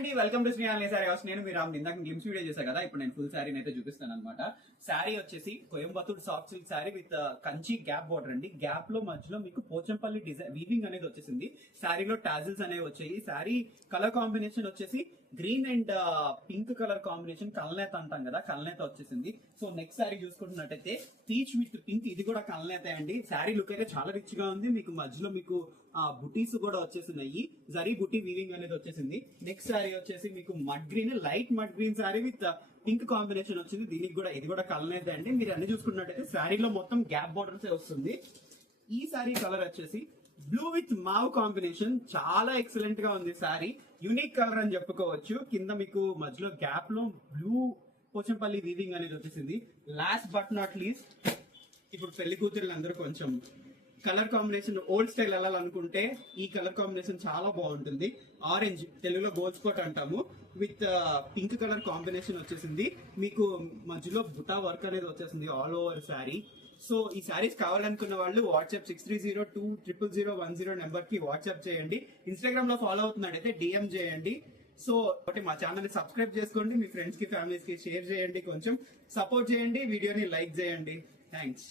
అండి welcome to Sri only saree house. నేను మీ రామ్. ఇందాక గ్లిమ్స్ వీడియో చేశాను కదా, ఇప్పుడు నేను ఫుల్ శారీ అయితే చూపిస్తాను అనమాట. శారీ వచ్చేసి Coimbatore soft silk sari with Kanchi gap border అండి. గ్యాప్ లో మధ్యలో మీకు పోచంపల్లి డిజైన్ వీవింగ్ అనేది వచ్చేసింది. శారీలో టాజిల్స్ అనేవి వచ్చాయి. శారీ కలర్ కాంబినేషన్ వచ్చేసి green and pink colour combination, కల్నేత అంటాం కదా, కల్నేత వచ్చేసింది. సో నెక్స్ట్ శారీ చూసుకుంటున్నట్టయితే పీచ్ విత్ పింక్, ఇది కూడా కల్నేత అండి. శారీ లుక్ అయితే చాలా రిచ్ గా ఉంది. మీకు మధ్యలో మీకు బుటీస్ కూడా వచ్చేసినాయి, జరీ బుటీ వీవింగ్ అనేది వచ్చేసింది. నెక్స్ట్ శారీ వచ్చేసి మీకు mud green, light mud green sari with pink combination వచ్చింది. దీనికి కూడా ఇది కూడా కల్నేత అండి. మీరు అన్ని చూసుకున్నట్టయితే శారీలో మొత్తం గ్యాప్ బార్డర్స్ వస్తుంది. ఈ శారీ కలర్ వచ్చేసి బ్లూ విత్ మావ్ కాంబినేషన్, చాలా ఎక్సలెంట్ గా ఉంది శారీ. యూనిక్ కలర్ అని చెప్పుకోవచ్చు. కింద మీకు మధ్యలో గ్యాప్ లో బ్లూ పోచంపల్లి వీవింగ్ అనేది వచ్చేసింది. లాస్ట్ బట్ నాట్ లీస్ట్, ఇప్పుడు పెళ్లి కూతురులు అందరూ కొంచెం కలర్ కాంబినేషన్ ఓల్డ్ స్టైల్ వెళ్ళాలనుకుంటే ఈ కలర్ కాంబినేషన్ చాలా బాగుంటుంది. ఆరెంజ్, తెలుగులో గోల్డ్ స్పాట్ అంటాము, విత్ పింక్ కలర్ కాంబినేషన్ వచ్చేసింది. మీకు మధ్యలో బుటా వర్క్ అనేది వచ్చేసింది ఆల్ ఓవర్ శారీ. సో ఈ శారీస్ కావాలనుకున్న వాళ్ళు వాట్సాప్ 6302000110 నెంబర్ కి వాట్సాప్ చేయండి. ఇన్స్టాగ్రామ్ లో ఫాలో అవుతున్నాడైతే డిఎం చేయండి. సో ఒకటి మా ఛానల్ ని సబ్స్క్రైబ్ చేసుకోండి, మీ ఫ్రెండ్స్ కి ఫ్యామిలీస్ కి షేర్ చేయండి, కొంచెం సపోర్ట్ చేయండి, వీడియోని లైక్ చేయండి. థ్యాంక్స్.